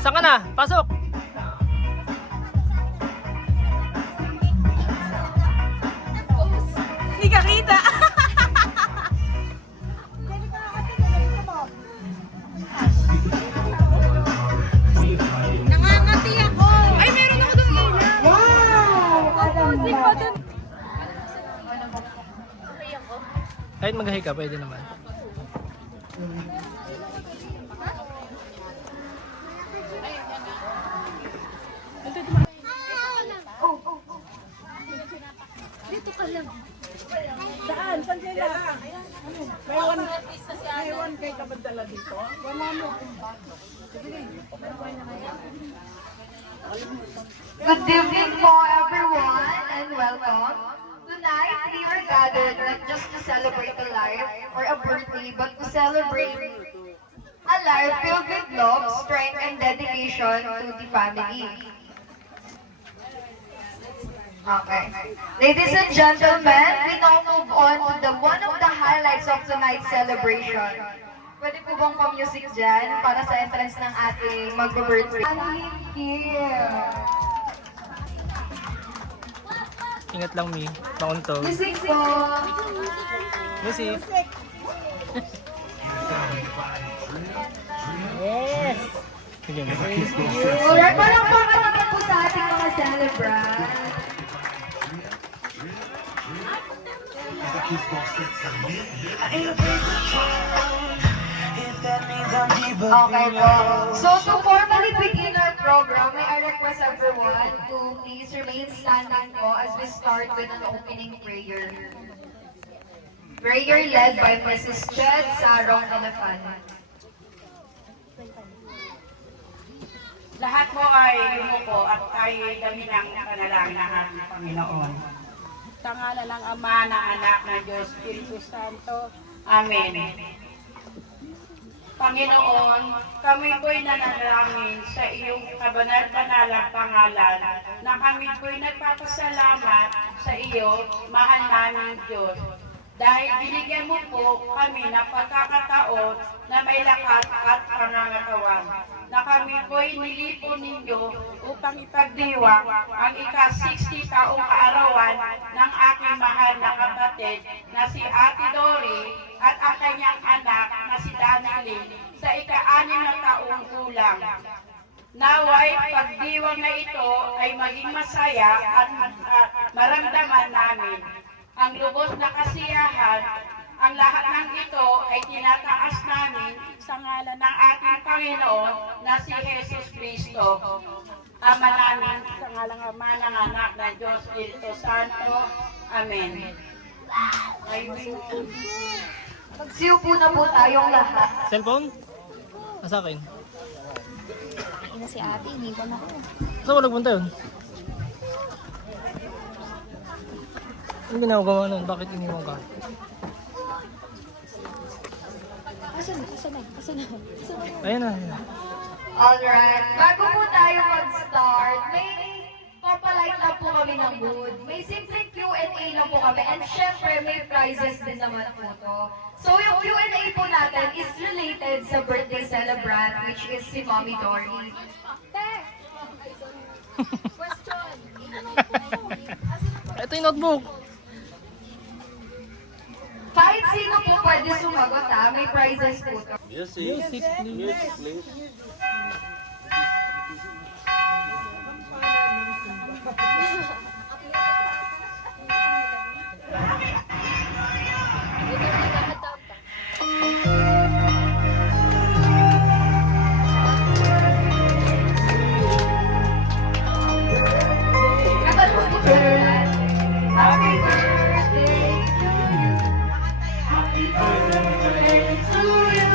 Saan ka na? Pasok! Hindi ka kita. Nangangati ako. Ay, meron ako doon ilaw. Wow! Pupusin pa doon. Kahit mag-hi ka, pwede naman. Dito ka lang. Saan? Saan sila? May one kay kabadala dito? Wala mo kung bago. Good evening po everyone and welcome. Tonight we are gathered not just to celebrate a life or a birthday but to celebrate a life filled with love, strength, and dedication to the family. Okay. Ladies and gentlemen, we now move on to one of the highlights of tonight's celebration. Pwede po bang pa-music dyan para sa entrance ng ating mag-birthday? Ano hindi? Ingat lang, Mi. Paunto. Music po! Music! Yes! Sige, Alright, parang naman po sa ating mga celebrant. Okay po. So to formally begin our program, may I request everyone to please remain standing po as we start with an opening prayer. Prayer led by Mrs. Ched Sarong Elefant. Lahat mo ay yumuko at tayo ay dami ng panalangin ng ating Panginoon. Sa ngalan ng Ama, ng Anak, ng Diyos, Espiritu Santo. Amen. Panginoon, kami po'y nanalangin sa iyong kabanal-banalang pangalan na kami po'y nagpapasalamat sa iyo, mahal namin Diyos. Dahil binigyan mo po kami ng pagkakataon na may lakas at pangangatawan, na kami po'y nilipon ninyo upang ipagdiwang ang ika-60 taong kaarawan ng aking mahal na kapatid na si Ate Dory at ang kanyang anak na si Danilyn sa ika-6 na taong gulang. Naway pagdiwang na ito ay maging masaya at maramdaman namin ang lubos na kasiyahan. Ang lahat ng ito ay tinataas namin sa ngalan ng ating Panginoon na si Jesus Cristo. Ama namin, sa ngalan ng Ama, ng Anak, ng Diyos, Espiritu Santo. Amen. Magsiyo po na po tayong lahat. Cellphone? Nasa akin. Ina si ate, iniwan ako. Saan mo nagpunta yun? Ano ginagawa nun? Bakit iniwan ka? Asan na? Ayun na. Alright, bago po tayo mag-start, may papalight lang po kami ng mood. May simpleng Q&A lang po kami. And syempre, may prizes din naman po to. So yung Q&A po natin is related sa birthday celebrant, which is si Mommy Dory. Question. Ito yung notebook. Kahit sino po pwede sumagot ha, may prizes po to. Music, please. Happy birthday to you. Happy birthday to you.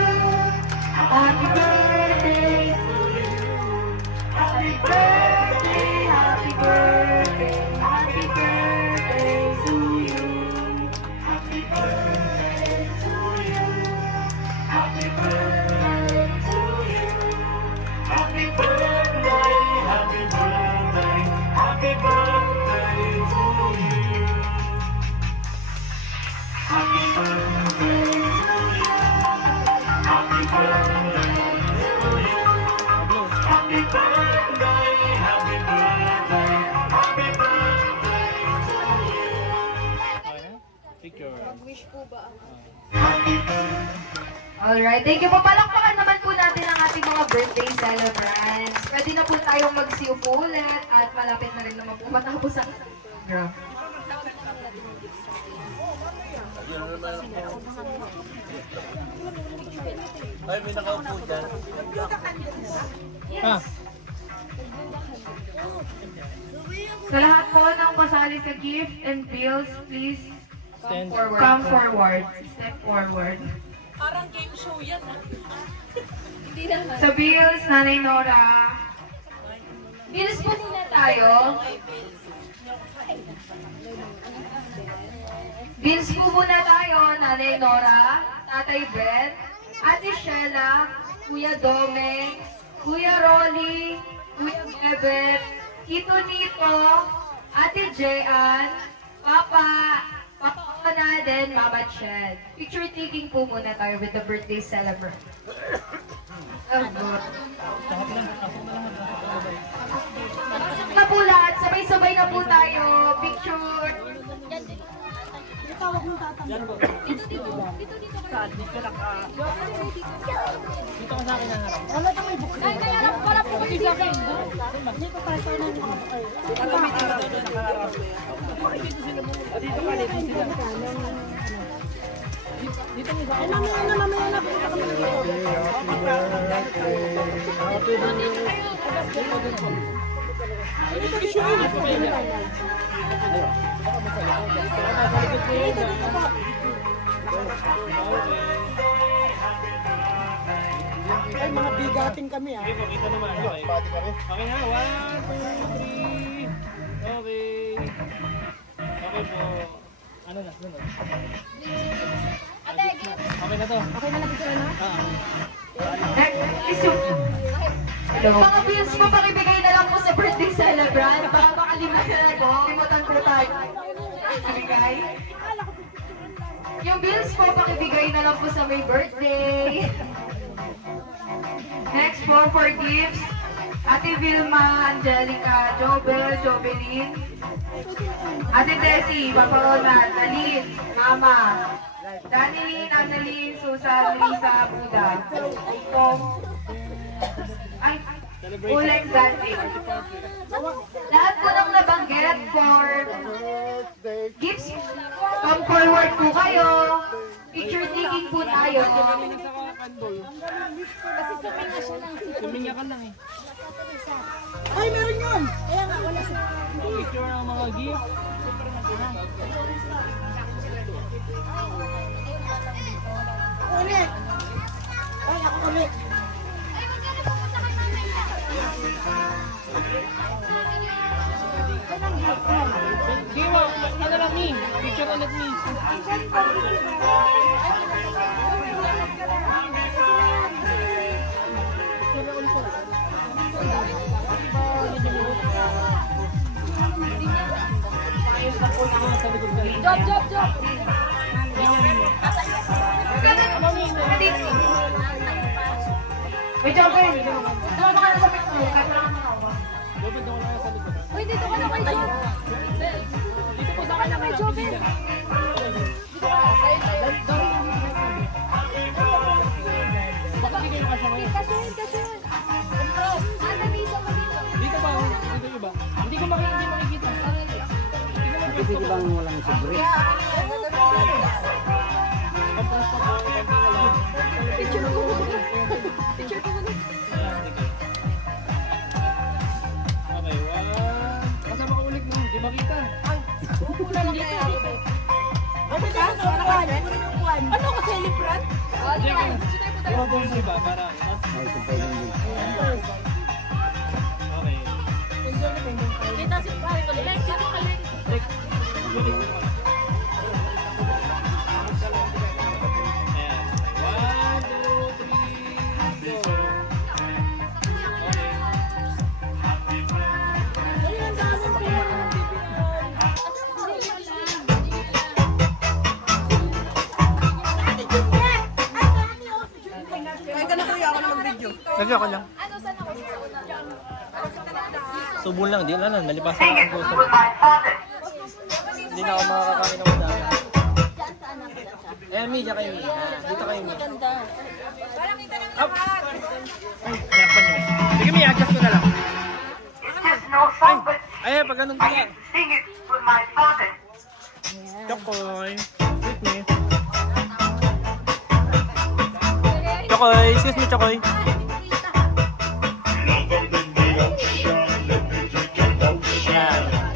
Happy birthday to you. Happy birthday, happy birthday. Okay na? Picture. Alright, thank you po. Palakpakan naman po natin ang ating mga birthday celebrants. Pwede na po tayong magsiupo ulit at malapit na rin naman po matapos ang program. Ay, may nakaupo dyan. Ah, Sa lahat po ng kasali sa gift and bills, please stand. come forward. Step forward. Parang game show yan. Sa bills, Nanay Nora. Bills po muna tayo. Bills po muna tayo, Nanay Nora, Tatay Ben, Ate Sheila, Kuya Dome, Kuya Rolly, Kuya Bebet, Tito Nito, Ate Jean, Papa na din, Mama Ched. Picture taking po muna tayo with the birthday celebrant. Oh, good. Na po lahat, sabay-sabay na po tayo. Picture. Dito ka sa akin na harap. Ay, mga bigatin kami ah. Okay po, kita naman. Okay. Okay na, 1, 2, 3. Okay. Okay po. Ano na, sunod. Okay na to. Okay na lang picture na? Next is yung... Mga bills mo, pakibigay na lang po sa birthday celebrant. Baka makalimutan ko. Limutan po tayo. Pakibigay. Yung bills po, pakibigay na lang po sa may birthday. Next po for gifts. Ate Vilma, Angelica, Jobel, Jobelin. Ate Tessie, Papa Ronald, Aline, Mama. Danilyn, Annalyn, Susan, Lisa, Buda. Tom. Ay, Ulex, Dante. Lahat po ng nabanggit for gifts. Come forward po kayo. Picture taking po tayo. Kasi suminga siya ng si Tuminga ka lang eh. Ay, meron yun! Kaya nga, wala siya. Picture ng mga gift. Ulit! Ay, ako ulit! Diwa, ano lang ni? Picture ulit ni. Job, job, job. May Jobel. Tumama ka na sa picture. Kapila ka na ako. Dapat ako lang sa likod. Uy, dito ka na kay Job. Dito po Dito ka na kay Jobel. Dito ka na. Baka di kayo kasama yun. Kasyon, kasyon. Ate, bisa mo dito. Dito ba? Dito yung ba? Hindi ko makikita. Pwede bang walang sobre? Compras pa po. Kanti na lang. Picture ko muna. Picture ko muna. Ayan, sige. Okay, 1. Kasama ka ulit mo. Di makita. Una lang kaya ako. Ay, may tayo sa upuan! Ano ka, celebrant? Hindi ka. Iba po yung iba para. Okay. Kita si pare ko. Lek, dito ka, Lek. Ayan. 1, 2, 3, go. Ay, ka na kuya ako na mag-video. Lagyan ko lang. Ano, saan ako? Sa una. Tubo lang, di na nalipasan ako ang gusto. Hindi na ako makakakain ng madami. Eh, Mija kayo, Mija. Dito kayo, Mija. Up! Ay, hanapan niyo. Sige, Mija, adjust ko na lang. Ay, pag ganun ka lang. Chokoy. Excuse me. Chokoy, excuse me, Chokoy. Yan.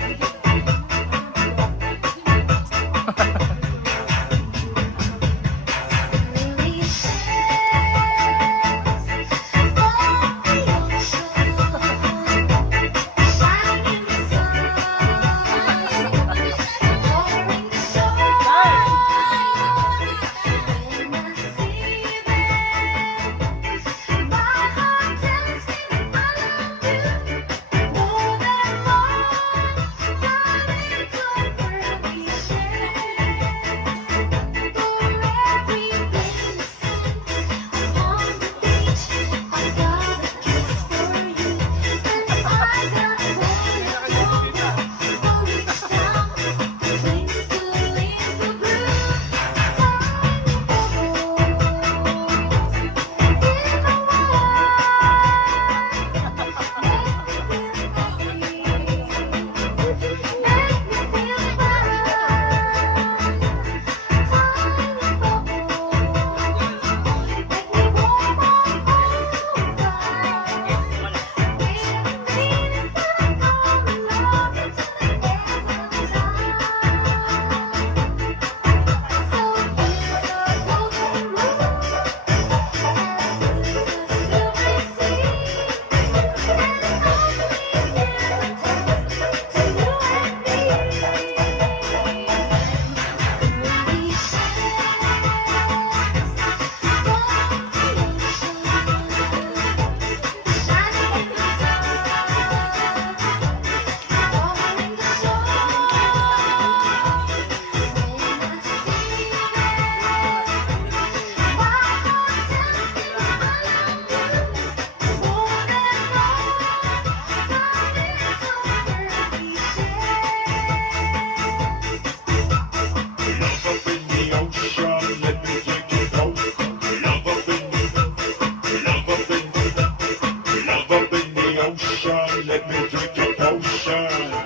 Let me drink your potion.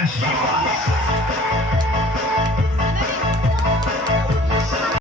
Yes, sir.